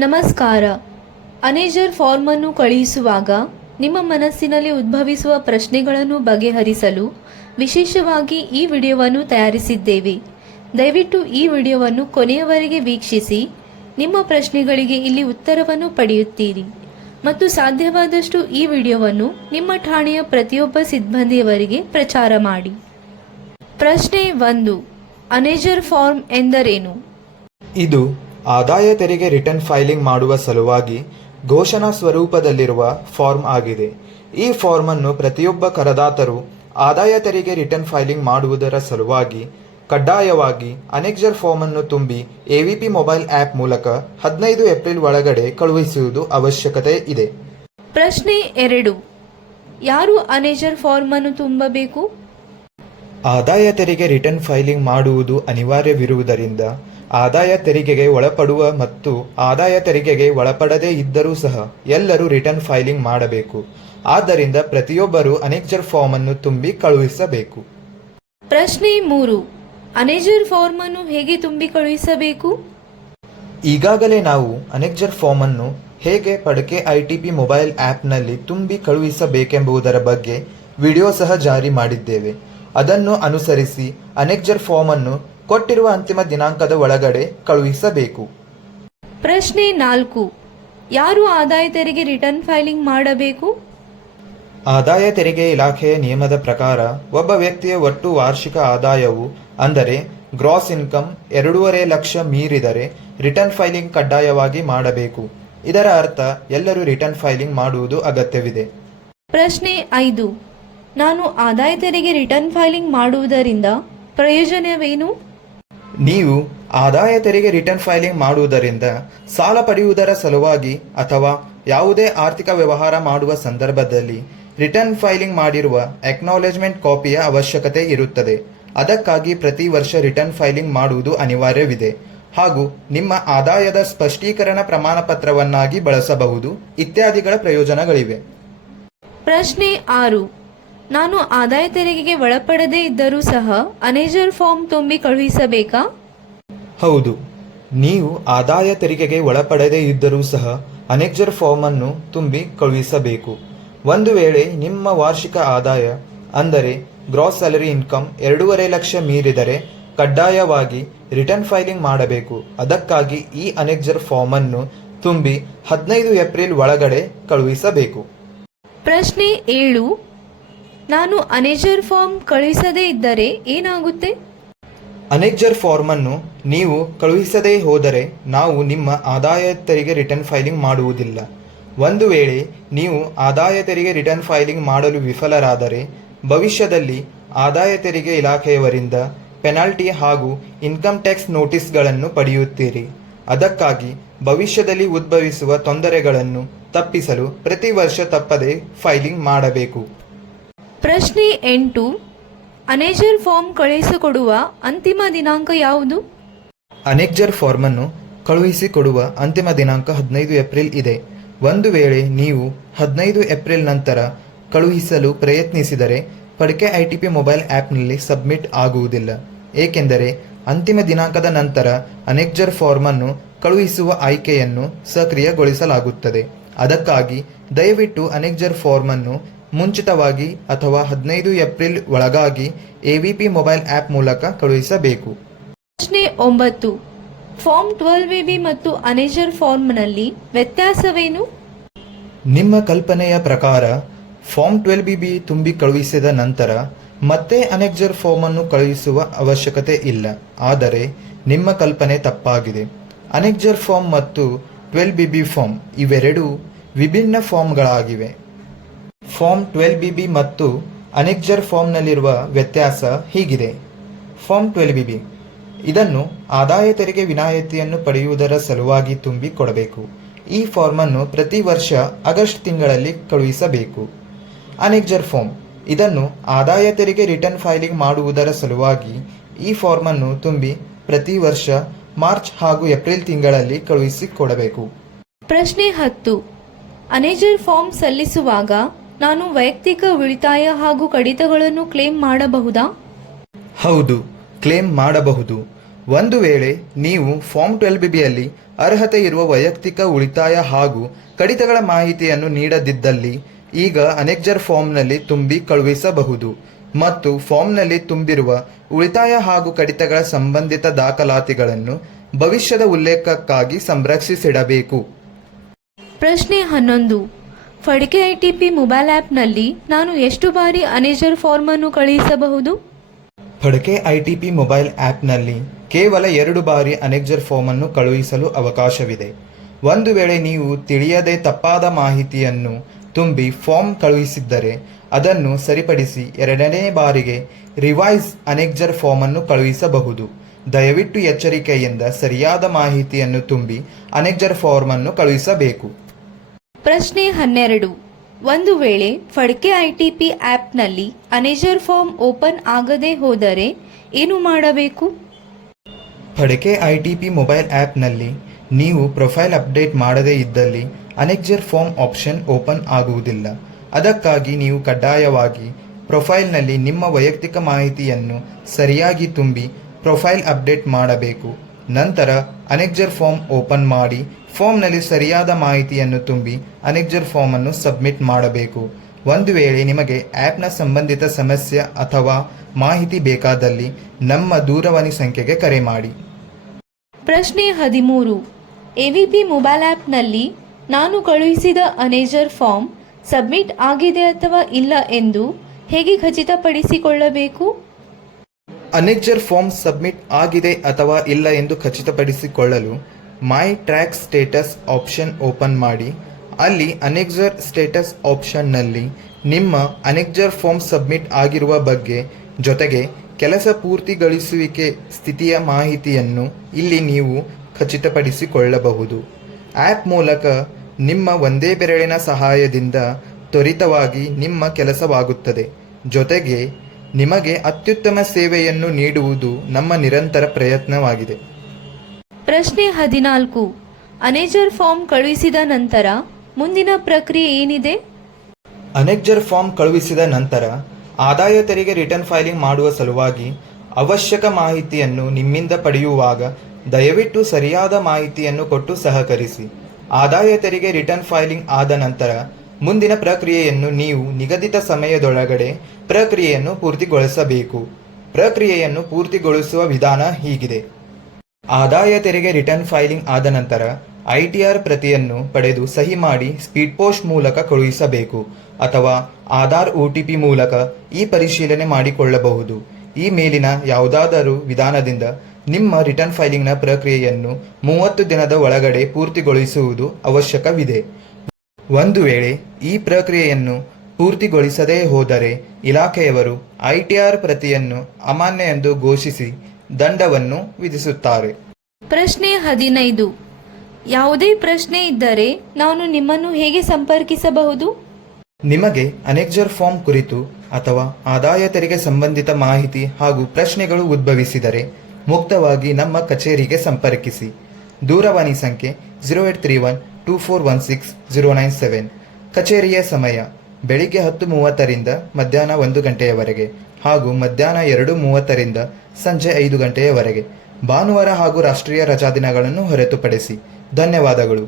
ನಮಸ್ಕಾರ. ಅನೇಜರ್ ಫಾರ್ಮ್ ಅನ್ನು ಕಳುಹಿಸುವಾಗ ನಿಮ್ಮ ಮನಸ್ಸಿನಲ್ಲಿ ಉದ್ಭವಿಸುವ ಪ್ರಶ್ನೆಗಳನ್ನು ಬಗೆಹರಿಸಲು ವಿಶೇಷವಾಗಿ ಈ ವಿಡಿಯೋವನ್ನು ತಯಾರಿಸಿದ್ದೇವೆ. ದಯವಿಟ್ಟು ಈ ವಿಡಿಯೋವನ್ನು ಕೊನೆಯವರೆಗೆ ವೀಕ್ಷಿಸಿ. ನಿಮ್ಮ ಪ್ರಶ್ನೆಗಳಿಗೆ ಇಲ್ಲಿ ಉತ್ತರವನ್ನು ಪಡೆಯುತ್ತೀರಿ ಮತ್ತು ಸಾಧ್ಯವಾದಷ್ಟು ಈ ವಿಡಿಯೋವನ್ನು ನಿಮ್ಮ ಠಾಣೆಯ ಪ್ರತಿಯೊಬ್ಬ ಸಿಬ್ಬಂದಿಯವರಿಗೆ ಪ್ರಚಾರ ಮಾಡಿ. ಪ್ರಶ್ನೆ 1. ಅನೇಜರ್ ಫಾರ್ಮ್ ಎಂದರೇನು? ಇದು ಆದಾಯ ತೆರಿಗೆ ರಿಟರ್ನ್ ಫೈಲಿಂಗ್ ಮಾಡುವ ಸಲುವಾಗಿ ಘೋಷಣಾ ಸ್ವರೂಪದಲ್ಲಿರುವ ಫಾರ್ಮ್ ಆಗಿದೆ. ಈ ಫಾರ್ಮ್ ಅನ್ನು ಪ್ರತಿಯೊಬ್ಬ ಕರದಾತರು ಆದಾಯ ತೆರಿಗೆ ರಿಟರ್ನ್ ಫೈಲಿಂಗ್ ಮಾಡುವುದರ ಸಲುವಾಗಿ ಕಡ್ಡಾಯವಾಗಿ ಅನೆಕ್ಸರ್ ಫಾರ್ಮ್ ಅನ್ನು ತುಂಬಿ ಎವಿಪಿ ಮೊಬೈಲ್ ಆ್ಯಪ್ ಮೂಲಕ 15 ಏಪ್ರಿಲ್ ಒಳಗಡೆ ಕಳುಹಿಸುವುದು ಅವಶ್ಯಕತೆ ಇದೆ. ಪ್ರಶ್ನೆ 2. ಯಾರು ಅನೇಜರ್ ಫಾರ್ಮ್ ಅನ್ನು ತುಂಬಬೇಕು? ಆದಾಯ ತೆರಿಗೆ ರಿಟರ್ನ್ ಫೈಲಿಂಗ್ ಮಾಡುವುದು ಅನಿವಾರ್ಯವಿರುವುದರಿಂದ ಆದಾಯ ತೆರಿಗೆಗೆ ಒಳಪಡುವ ಮತ್ತು ಆದಾಯ ತೆರಿಗೆಗೆ ಒಳಪಡದೇ ಇದ್ದರೂ ಸಹ ಎಲ್ಲರೂ ರಿಟರ್ನ್ ಫೈಲಿಂಗ್ ಮಾಡಬೇಕು. ಆದ್ದರಿಂದ ಪ್ರತಿಯೊಬ್ಬರೂ ಅನೆಕ್ಸರ್ ಫಾರ್ಮ್ ಅನ್ನು ತುಂಬಿ ಕಳುಹಿಸಬೇಕು. ಪ್ರಶ್ನೆ 3. ಅನೇಜರ್ ಫಾರ್ಮ್ ಅನ್ನು ಹೇಗೆ ತುಂಬಿ ಕಳುಹಿಸಬೇಕು? ಈಗಾಗಲೇ ನಾವು ಅನೆಕ್ಸರ್ ಫಾರ್ಮ್ ಅನ್ನು ಹೇಗೆ ಪಡಕೆ ITP ಮೊಬೈಲ್ ಆ್ಯಪ್ನಲ್ಲಿ ತುಂಬಿ ಕಳುಹಿಸಬೇಕೆಂಬುದರ ಬಗ್ಗೆ ವಿಡಿಯೋ ಸಹ ಜಾರಿ ಮಾಡಿದ್ದೇವೆ. ಅದನ್ನು ಅನುಸರಿಸಿ ಅನೆಕ್ಸರ್ ಫಾರ್ಮ್ ಅನ್ನು ಕೊಟ್ಟಿರುವ ಅಂತಿಮ ದಿನಾಂಕದ ಒಳಗಡೆ ಕಳುಹಿಸಬೇಕು. ಪ್ರಶ್ನೆ 4. ಯಾರು ಆದಾಯ ತೆರಿಗೆ ರಿಟರ್ನ್ ಫೈಲಿಂಗ್ ಮಾಡಬೇಕು? ಆದಾಯ ತೆರಿಗೆ ಇಲಾಖೆಯ ನಿಯಮದ ಪ್ರಕಾರ ಒಬ್ಬ ವ್ಯಕ್ತಿಯ ಒಟ್ಟು ವಾರ್ಷಿಕ ಆದಾಯವು ಅಂದರೆ ಗ್ರಾಸ್ ಇನ್ಕಮ್ 2.5 ಲಕ್ಷ ಮೀರಿದರೆ ರಿಟರ್ನ್ ಫೈಲಿಂಗ್ ಕಡ್ಡಾಯವಾಗಿ ಮಾಡಬೇಕು. ಇದರ ಅರ್ಥ ಎಲ್ಲರೂ ರಿಟರ್ನ್ ಫೈಲಿಂಗ್ ಮಾಡುವುದು ಅಗತ್ಯವಿದೆ. ಪ್ರಶ್ನೆ 5. ನಾನು ಆದಾಯ ತೆರಿಗೆ ರಿಟರ್ನ್ ಫೈಲಿಂಗ್ ಮಾಡುವುದರಿಂದ ಪ್ರಯೋಜನವೇನು? ನೀವು ಆದಾಯ ತೆರಿಗೆ ರಿಟರ್ನ್ ಫೈಲಿಂಗ್ ಮಾಡುವುದರಿಂದ ಸಾಲ ಪಡೆಯುವುದರ ಸಲುವಾಗಿ ಅಥವಾ ಯಾವುದೇ ಆರ್ಥಿಕ ವ್ಯವಹಾರ ಮಾಡುವ ಸಂದರ್ಭದಲ್ಲಿ ರಿಟರ್ನ್ ಫೈಲಿಂಗ್ ಮಾಡಿರುವ ಅಕ್ನಾಲೆಜ್ಮೆಂಟ್ ಕಾಪಿಯ ಅವಶ್ಯಕತೆ ಇರುತ್ತದೆ. ಅದಕ್ಕಾಗಿ ಪ್ರತಿ ವರ್ಷ ರಿಟರ್ನ್ ಫೈಲಿಂಗ್ ಮಾಡುವುದು ಅನಿವಾರ್ಯವಿದೆ ಹಾಗೂ ನಿಮ್ಮ ಆದಾಯದ ಸ್ಪಷ್ಟೀಕರಣ ಪ್ರಮಾಣ ಪತ್ರವನ್ನಾಗಿ ಬಳಸಬಹುದು ಇತ್ಯಾದಿಗಳ ಪ್ರಯೋಜನಗಳಿವೆ. ಪ್ರಶ್ನೆ 6. ನಾನು ಆದಾಯ ತೆರಿಗೆಗೆ ಒಳಪಡದೇ ಇದ್ದರೂ ಸಹ ಅನೇಜರ್ ಫಾರ್ಮ್ ತುಂಬಿ ಕಳುಹಿಸಬೇಕಾ? ಹೌದು, ನೀವು ಆದಾಯ ತೆರಿಗೆಗೆ ಒಳಪಡದೇ ಇದ್ದರೂ ಸಹ ಅನೆಕ್ಸರ್ ಫಾರ್ಮ್ ಅನ್ನು ತುಂಬಿ ಕಳುಹಿಸಬೇಕು. ಒಂದು ವೇಳೆ ನಿಮ್ಮ ವಾರ್ಷಿಕ ಆದಾಯ ಅಂದರೆ ಗ್ರಾಸ್ ಸ್ಯಾಲರಿ ಇನ್ಕಮ್ 2.5 ಲಕ್ಷ ಮೀರಿದರೆ ಕಡ್ಡಾಯವಾಗಿ ರಿಟರ್ನ್ ಫೈಲಿಂಗ್ ಮಾಡಬೇಕು. ಅದಕ್ಕಾಗಿ ಈ ಅನೆಕ್ಸರ್ ಫಾರ್ಮ್ ಅನ್ನು ತುಂಬಿ 15 ಏಪ್ರಿಲ್ ಒಳಗಡೆ ಕಳುಹಿಸಬೇಕು. ಪ್ರಶ್ನೆ 7. ನಾನು ಅನೇಜರ್ ಫಾರ್ಮ್ ಕಳುಹಿಸದೇ ಇದ್ದರೆ ಏನಾಗುತ್ತೆ? ಅನೆಕ್ಸರ್ ಫಾರ್ಮ್ ಅನ್ನು ನೀವು ಕಳುಹಿಸದೇ ಹೋದರೆ ನಾವು ನಿಮ್ಮ ಆದಾಯ ತೆರಿಗೆ ರಿಟರ್ನ್ ಫೈಲಿಂಗ್ ಮಾಡುವುದಿಲ್ಲ. ಒಂದು ವೇಳೆ ನೀವು ಆದಾಯ ತೆರಿಗೆ ರಿಟರ್ನ್ ಫೈಲಿಂಗ್ ಮಾಡಲು ವಿಫಲರಾದರೆ ಭವಿಷ್ಯದಲ್ಲಿ ಆದಾಯ ತೆರಿಗೆ ಇಲಾಖೆಯವರಿಂದ ಪೆನಾಲ್ಟಿ ಹಾಗೂ ಇನ್ಕಮ್ ಟ್ಯಾಕ್ಸ್ ನೋಟಿಸ್ಗಳನ್ನು ಪಡೆಯುತ್ತೀರಿ. ಅದಕ್ಕಾಗಿ ಭವಿಷ್ಯದಲ್ಲಿ ಉದ್ಭವಿಸುವ ತೊಂದರೆಗಳನ್ನು ತಪ್ಪಿಸಲು ಪ್ರತಿ ವರ್ಷ ತಪ್ಪದೇ ಫೈಲಿಂಗ್ ಮಾಡಬೇಕು. ಪ್ರಶ್ನೆ 8. ಅನೇಜರ್ ಫಾರ್ಮ್ ಕಳುಹಿಸಿಕೊಡುವ ಅಂತಿಮ ದಿನಾಂಕ ಯಾವುದು? ಅನೆಕ್ಸರ್ ಫಾರ್ಮ್ ಅನ್ನು ಕಳುಹಿಸಿಕೊಡುವ ಅಂತಿಮ ದಿನಾಂಕ 15 ಏಪ್ರಿಲ್ ಇದೆ. ಒಂದು ವೇಳೆ ನೀವು 15 ಏಪ್ರಿಲ್ ನಂತರ ಕಳುಹಿಸಲು ಪ್ರಯತ್ನಿಸಿದರೆ ಪಡಕೆ ITP ಮೊಬೈಲ್ ಆ್ಯಪ್ನಲ್ಲಿ ಸಬ್ಮಿಟ್ ಆಗುವುದಿಲ್ಲ. ಏಕೆಂದರೆ ಅಂತಿಮ ದಿನಾಂಕದ ನಂತರ ಅನೆಕ್ಸರ್ ಫಾರ್ಮ್ ಅನ್ನು ಕಳುಹಿಸುವ ಆಯ್ಕೆಯನ್ನು ಸಕ್ರಿಯಗೊಳಿಸಲಾಗುತ್ತದೆ. ಅದಕ್ಕಾಗಿ ದಯವಿಟ್ಟು ಅನೆಕ್ಸರ್ ಫಾರ್ಮ್ ಅನ್ನು ಮುಂಚಿತವಾಗಿ ಅಥವಾ 15 ಏಪ್ರಿಲ್ ಒಳಗಾಗಿ AVP ಮೊಬೈಲ್ ಆ್ಯಪ್ ಮೂಲಕ ಕಳುಹಿಸಬೇಕು. ಪ್ರಶ್ನೆ 9. ಫಾರ್ಮ್ 12BB ಮತ್ತು ಅನೇಜರ್ ಫಾರ್ಮ್ನಲ್ಲಿ ವ್ಯತ್ಯಾಸವೇನು? ನಿಮ್ಮ ಕಲ್ಪನೆಯ ಪ್ರಕಾರ ಫಾರ್ಮ್ 12BB ತುಂಬಿ ಕಳುಹಿಸಿದ ನಂತರ ಮತ್ತೆ ಅನೆಕ್ಸರ್ ಫಾರ್ಮ್ ಅನ್ನು ಕಳುಹಿಸುವ ಅವಶ್ಯಕತೆ ಇಲ್ಲ. ಆದರೆ ನಿಮ್ಮ ಕಲ್ಪನೆ ತಪ್ಪಾಗಿದೆ. ಅನೆಕ್ಸರ್ ಫಾರ್ಮ್ ಮತ್ತು 12BB ಫಾರ್ಮ್ ಇವೆರಡೂ ವಿಭಿನ್ನ ಫಾರ್ಮ್ಗಳಾಗಿವೆ. ಫಾರ್ಮ್ 12BB ಮತ್ತು ಅನೆಕ್ಸರ್ ಫಾರ್ಮ್ನಲ್ಲಿರುವ ವ್ಯತ್ಯಾಸ ಹೀಗಿದೆ. ಫಾರ್ಮ್ 12BB ಇದನ್ನು ಆದಾಯ ತೆರಿಗೆ ವಿನಾಯಿತಿಯನ್ನು ಪಡೆಯುವುದರ ಸಲುವಾಗಿ ತುಂಬಿ ಕೊಡಬೇಕು. ಈ ಫಾರ್ಮ್ ಅನ್ನು ಪ್ರತಿ ವರ್ಷ ಆಗಸ್ಟ್ ತಿಂಗಳಲ್ಲಿ ಕಳುಹಿಸಬೇಕು. ಅನೆಕ್ಸರ್ ಫಾರ್ಮ್ ಇದನ್ನು ಆದಾಯ ತೆರಿಗೆ ರಿಟರ್ನ್ ಫೈಲಿಂಗ್ ಮಾಡುವುದರ ಸಲುವಾಗಿ ಈ ಫಾರ್ಮ್ ಅನ್ನು ತುಂಬಿ ಪ್ರತಿ ವರ್ಷ ಮಾರ್ಚ್ ಹಾಗೂ ಏಪ್ರಿಲ್ ತಿಂಗಳಲ್ಲಿ ಕಳುಹಿಸಿಕೊಡಬೇಕು. ಪ್ರಶ್ನೆ 10. ಅನೇಜರ್ ಫಾರ್ಮ್ ಸಲ್ಲಿಸುವಾಗ ನಾನು ವೈಯಕ್ತಿಕ ಉಳಿತಾಯ ಹಾಗೂ ಕಡಿತಗಳನ್ನು ಕ್ಲೇಮ್ ಮಾಡಬಹುದಾ? ಹೌದು, ಕ್ಲೇಮ್ ಮಾಡಬಹುದು. ಒಂದು ವೇಳೆ ನೀವು ಫಾರ್ಮ್ 12BBಯಲ್ಲಿ ಅರ್ಹತೆ ಇರುವ ವೈಯಕ್ತಿಕ ಉಳಿತಾಯ ಹಾಗೂ ಕಡಿತಗಳ ಮಾಹಿತಿಯನ್ನು ನೀಡದಿದ್ದಲ್ಲಿ ಈಗ ಅನೆಕ್ಜರ್ ಫಾರ್ಮ್ನಲ್ಲಿ ತುಂಬಿ ಕಳುಹಿಸಬಹುದು ಮತ್ತು ಫಾರ್ಮ್ನಲ್ಲಿ ತುಂಬಿರುವ ಉಳಿತಾಯ ಹಾಗೂ ಕಡಿತಗಳ ಸಂಬಂಧಿತ ದಾಖಲಾತಿಗಳನ್ನು ಭವಿಷ್ಯದ ಉಲ್ಲೇಖಕ್ಕಾಗಿ ಸಂರಕ್ಷಿಸಿಡಬೇಕು. ಪ್ರಶ್ನೆ 11. ಫಡ್ಕೆ ಐಟಿಪಿ ಮೊಬೈಲ್ ಆ್ಯಪ್ನಲ್ಲಿ ನಾನು ಎಷ್ಟು ಬಾರಿ ಅನೇಜರ್ ಫಾರ್ಮ್ ಅನ್ನು ಕಳುಹಿಸಬಹುದು? ಫಡ್ಕೆ ಐಟಿಪಿ ಮೊಬೈಲ್ ಆ್ಯಪ್ನಲ್ಲಿ ಕೇವಲ 2 ಬಾರಿ ಅನೆಕ್ಜರ್ ಫಾರ್ಮ್ ಅನ್ನು ಕಳುಹಿಸಲು ಅವಕಾಶವಿದೆ. ಒಂದು ವೇಳೆ ನೀವು ತಿಳಿಯದೆ ತಪ್ಪಾದ ಮಾಹಿತಿಯನ್ನು ತುಂಬಿ ಫಾರ್ಮ್ ಕಳುಹಿಸಿದ್ದರೆ ಅದನ್ನು ಸರಿಪಡಿಸಿ 2ನೇ ಬಾರಿಗೆ ರಿವೈಸ್ ಅನೆಕ್ಜರ್ ಫಾರ್ಮ್ ಅನ್ನು ಕಳುಹಿಸಬಹುದು. ದಯವಿಟ್ಟು ಎಚ್ಚರಿಕೆಯಿಂದ ಸರಿಯಾದ ಮಾಹಿತಿಯನ್ನು ತುಂಬಿ ಅನೆಕ್ಜರ್ ಫಾರ್ಮ್ ಅನ್ನು ಕಳುಹಿಸಬೇಕು. ಪ್ರಶ್ನೆ 12. ಒಂದು ವೇಳೆ ಫಡ್ಕೆ ಐಟಿಪಿ ಆ್ಯಪ್ನಲ್ಲಿ ಅನೇಜರ್ ಫಾರ್ಮ್ ಓಪನ್ ಆಗದೆ ಹೋದರೆ ಏನು ಮಾಡಬೇಕು? ಫಡ್ಕೆ ಐಟಿಪಿ ಮೊಬೈಲ್ ಆ್ಯಪ್ನಲ್ಲಿ ನೀವು ಪ್ರೊಫೈಲ್ ಅಪ್ಡೇಟ್ ಮಾಡದೇ ಇದ್ದಲ್ಲಿ ಅನೆಕ್ಜರ್ ಫಾರ್ಮ್ ಆಪ್ಷನ್ ಓಪನ್ ಆಗುವುದಿಲ್ಲ. ಅದಕ್ಕಾಗಿ ನೀವು ಕಡ್ಡಾಯವಾಗಿ ಪ್ರೊಫೈಲ್ನಲ್ಲಿ ನಿಮ್ಮ ವೈಯಕ್ತಿಕ ಮಾಹಿತಿಯನ್ನು ಸರಿಯಾಗಿ ತುಂಬಿ ಪ್ರೊಫೈಲ್ ಅಪ್ಡೇಟ್ ಮಾಡಬೇಕು. ನಂತರ ಅನೆಕ್ಜರ್ ಫಾರ್ಮ್ ಓಪನ್ ಮಾಡಿ ಫಾರ್ಮ್ನಲ್ಲಿ ಸರಿಯಾದ ಮಾಹಿತಿಯನ್ನು ತುಂಬಿ ಅನೆಕ್ಜರ್ ಫಾರ್ಮ್ ಅನ್ನು ಸಬ್ಮಿಟ್ ಮಾಡಬೇಕು. ಒಂದು ವೇಳೆ ನಿಮಗೆ ಆ್ಯಪ್ನ ಸಂಬಂಧಿತ ಸಮಸ್ಯೆ ಅಥವಾ ಮಾಹಿತಿ ಬೇಕಾದಲ್ಲಿ ನಮ್ಮ ದೂರವಾಣಿ ಸಂಖ್ಯೆಗೆ ಕರೆ ಮಾಡಿ. ಪ್ರಶ್ನೆ 13. ಎವಿಪಿ ಮೊಬೈಲ್ ಆ್ಯಪ್ನಲ್ಲಿ ನಾನು ಕಳುಹಿಸಿದ ಅನೇಜರ್ ಫಾರ್ಮ್ ಸಬ್ಮಿಟ್ ಆಗಿದೆ ಅಥವಾ ಇಲ್ಲ ಎಂದು ಹೇಗೆ ಖಚಿತಪಡಿಸಿಕೊಳ್ಳಬೇಕು? ಅನೆಕ್ಜರ್ ಫಾರ್ಮ್ ಸಬ್ಮಿಟ್ ಆಗಿದೆ ಅಥವಾ ಇಲ್ಲ ಎಂದು ಖಚಿತಪಡಿಸಿಕೊಳ್ಳಲು ಮೈ ಟ್ರ್ಯಾಕ್ ಸ್ಟೇಟಸ್ ಆಪ್ಷನ್ ಓಪನ್ ಮಾಡಿ. ಅಲ್ಲಿ ಅನೆಕ್ಜರ್ ಸ್ಟೇಟಸ್ ಆಪ್ಷನ್ನಲ್ಲಿ ನಿಮ್ಮ ಅನೆಕ್ಜರ್ ಫಾರ್ಮ್ ಸಬ್ಮಿಟ್ ಆಗಿರುವ ಬಗ್ಗೆ ಜೊತೆಗೆ ಕೆಲಸ ಪೂರ್ತಿಗೊಳಿಸುವಿಕೆ ಸ್ಥಿತಿಯ ಮಾಹಿತಿಯನ್ನು ಇಲ್ಲಿ ನೀವು ಖಚಿತಪಡಿಸಿಕೊಳ್ಳಬಹುದು. ಆ್ಯಪ್ ಮೂಲಕ ನಿಮ್ಮ ಒಂದೇ ಬೆರಳಿನ ಸಹಾಯದಿಂದ ತ್ವರಿತವಾಗಿ ನಿಮ್ಮ ಕೆಲಸವಾಗುತ್ತದೆ. ಜೊತೆಗೆ ನಿಮಗೆ ಅತ್ಯುತ್ತಮ ಸೇವೆಯನ್ನು ನೀಡುವುದು ನಮ್ಮ ನಿರಂತರ ಪ್ರಯತ್ನವಾಗಿದೆ. ಪ್ರಶ್ನೆ 14. ಅನೇಜರ್ ಫಾರ್ಮ್ ಕಳುಹಿಸಿದ ನಂತರ ಮುಂದಿನ ಪ್ರಕ್ರಿಯೆ ಏನಿದೆ? ಅನೆಕ್ಜರ್ ಫಾರ್ಮ್ ಕಳುಹಿಸಿದ ನಂತರ ಆದಾಯ ತೆರಿಗೆ ರಿಟರ್ನ್ ಫೈಲಿಂಗ್ ಮಾಡುವ ಸಲುವಾಗಿ ಅವಶ್ಯಕ ಮಾಹಿತಿಯನ್ನು ನಿಮ್ಮಿಂದ ಪಡೆಯುವಾಗ ದಯವಿಟ್ಟು ಸರಿಯಾದ ಮಾಹಿತಿಯನ್ನು ಕೊಟ್ಟು ಸಹಕರಿಸಿ. ಆದಾಯ ತೆರಿಗೆ ರಿಟರ್ನ್ ಫೈಲಿಂಗ್ ಆದ ನಂತರ ಮುಂದಿನ ಪ್ರಕ್ರಿಯೆಯನ್ನು ನೀವು ನಿಗದಿತ ಸಮಯದೊಳಗಡೆ ಪ್ರಕ್ರಿಯೆಯನ್ನು ಪೂರ್ತಿಗೊಳಿಸಬೇಕು. ಪ್ರಕ್ರಿಯೆಯನ್ನು ಪೂರ್ತಿಗೊಳಿಸುವ ವಿಧಾನ ಹೀಗಿದೆ. ಆದಾಯ ತೆರಿಗೆ ರಿಟರ್ನ್ ಫೈಲಿಂಗ್ ಆದ ನಂತರ ITR ಪ್ರತಿಯನ್ನು ಪಡೆದು ಸಹಿ ಮಾಡಿ ಸ್ಪೀಡ್ ಪೋಸ್ಟ್ ಮೂಲಕ ಕಳುಹಿಸಬೇಕು ಅಥವಾ ಆಧಾರ್ OTP ಮೂಲಕ ಈ ಪರಿಶೀಲನೆ ಮಾಡಿಕೊಳ್ಳಬಹುದು. ಈ ಮೇಲಿನ ಯಾವುದಾದರೂ ವಿಧಾನದಿಂದ ನಿಮ್ಮ ರಿಟರ್ನ್ ಫೈಲಿಂಗ್ನ ಪ್ರಕ್ರಿಯೆಯನ್ನು 30 ದಿನದ ಒಳಗಡೆ ಪೂರ್ತಿಗೊಳಿಸುವುದು ಅವಶ್ಯಕವಿದೆ. ಒಂದು ವೇಳೆ ಈ ಪ್ರಕ್ರಿಯೆಯನ್ನು ಪೂರ್ತಿಗೊಳಿಸದೇ ಹೋದರೆ ಇಲಾಖೆಯವರು ITR ಪ್ರತಿಯನ್ನು ಅಮಾನ್ಯ ಎಂದು ಘೋಷಿಸಿ ದಂಡವನ್ನು ವಿಧಿಸುತ್ತಾರೆ. ಪ್ರಶ್ನೆ 15. ಯಾವುದೇ ಪ್ರಶ್ನೆ ಇದ್ದರೆ ನಾನು ನಿಮ್ಮನ್ನು ಹೇಗೆ ಸಂಪರ್ಕಿಸಬಹುದು? ನಿಮಗೆ ಅನೆಕ್ಜರ್ ಫಾರ್ಮ್ ಕುರಿತು ಅಥವಾ ಆದಾಯ ತೆರಿಗೆ ಸಂಬಂಧಿತ ಮಾಹಿತಿ ಹಾಗೂ ಪ್ರಶ್ನೆಗಳು ಉದ್ಭವಿಸಿದರೆ ಮುಕ್ತವಾಗಿ ನಮ್ಮ ಕಚೇರಿಗೆ ಸಂಪರ್ಕಿಸಿ. ದೂರವಾಣಿ ಸಂಖ್ಯೆ 08312416 ಕಚೇರಿಯ ಸಮಯ ಬೆಳಿಗ್ಗೆ 10:30ರಿಂದ ಮಧ್ಯಾಹ್ನ 1 ಗಂಟೆಯವರೆಗೆ ಹಾಗೂ ಮಧ್ಯಾಹ್ನ 2:30ರಿಂದ ಸಂಜೆ 5 ಗಂಟೆಯವರೆಗೆ. ಭಾನುವಾರ ಹಾಗೂ ರಾಷ್ಟ್ರೀಯ ರಜಾದಿನಗಳನ್ನು ಹೊರತುಪಡಿಸಿ. ಧನ್ಯವಾದಗಳು.